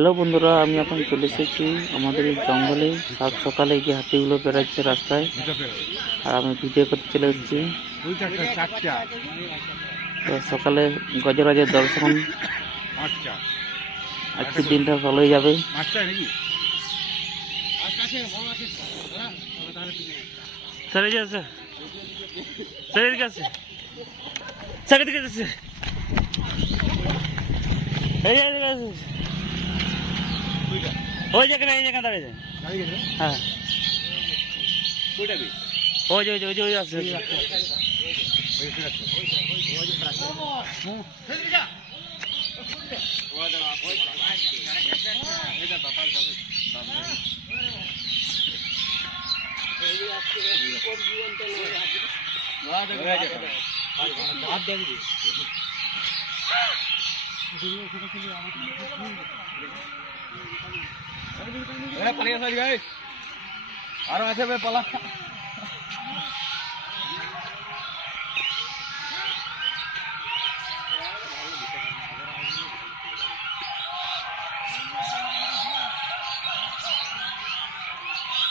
Hello বন্ধুরা, আমি এখন চলে এসেছি আমাদের এই জঙ্গলে। সাত সকালে গিয়ে হাতিগুলো বেড়াচ্ছে রাস্তায়। আর আমি ভিডিও করতে চলে এসেছি। তো সকালে গজরাজের দর্শন। আজকের দিনটা ভালোই যাবে। এই ওই জায়গাটা এই জায়গাটা দাঁড়িয়ে হ্যাঁ ওই যে ওই যে ওই যে ওই ए पलिया सज गए और ऐसे पे पला